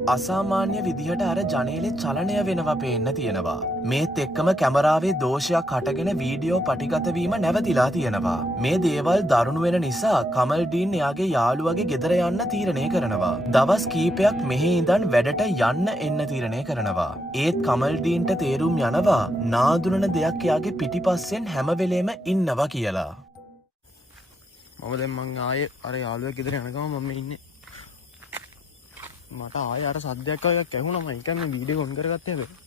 අසාමාන්‍ය විදිහට අර ජනේලෙ චලනය වෙනවා පේන්න තියෙනවා. මේත් එක්කම කැමරාවේ දෝෂයක් හටගෙන වීඩියෝ පටිගතවීම නැවතිලා තියෙනවා. මේ දේවල් දරුණු වෙන නිසා කමල් ඩීන් එයාගේ යාළුවගේ ගෙදර යන්න තීරණය කරනවා. දවස් කීපයක් මෙහි ඉඳන් වැඩට යන්න එන්න තීරණය කරනවා. ඒත් කමල් ඩීන්ට තේරුම් යනවා නාඳුනන දෙයක් එයාගේ පිටිපස්සෙන් හැම වෙලේම ඉන්නවා කියලා. මම දැන් මං ආයේ අර යාළුවෙක් ගෙදර යනකම මම ඉන්නේ. මට ආයේ අර සද්දයක් වගේ ඇහුණා මම කියන්නේ වීඩියෝ ඔන් කරගත්තේ හැබැයි.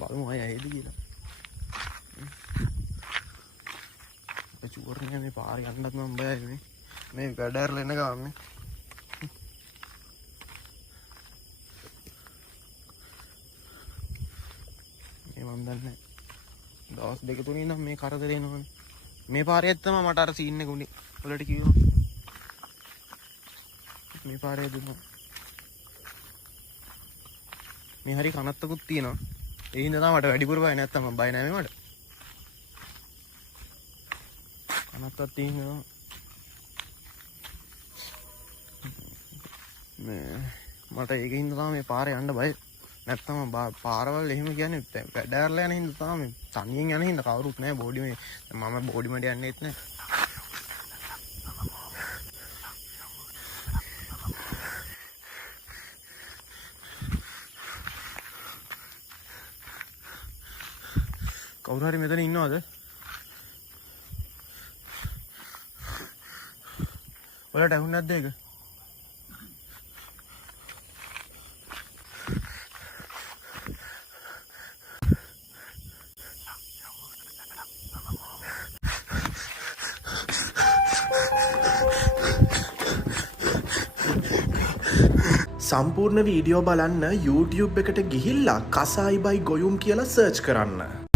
බලමු ආයේ ඇහෙද කියලා. ඒ චුවර්ණිය මේ පාරේ යන්නත් මම බයයි මේ. මේ වැඩ ඇරලා එන ගමන් මේ. මේ මම දන්නේ දවස් දෙක තුනේ නම් මේ කරදරේ එනවනේ. මේ පාරේ තමයි මට අර සීන් එක උනේ. ඔයාලට කිව්වා. මේ පාරේ දුන්නා. මේ හරි කනත්තකුත් තියෙනවා. ඒ හින්දා තමයි මට වැඩිපුර බය නැත්තම් මම බය නැහැ මේවට. කනත්තක් තියෙනවා. මේ මට ඒක හින්දා තමයි මේ පාරේ යන්න බය. නැත්තම් පාරවල් එහෙම කියන්නේ වැඩ ඇරලා යන හින්දා තමයි තනියෙන් යන හින්දා කවුරුත් නැහැ බෝඩි මේ මම බෝඩි මඩ යන්නෙත් නැහැ. කවුරු හරි මෙතන ඉන්නවද? ඔයාලට ඇහුන්නේ නැද්ද ඒක? සම්පූර්ණ වීඩියෝ බලන්න YouTube එකට ගිහිල්ලා කසායි බයි ගොයුම් කියලා සර්ච් කරන්න.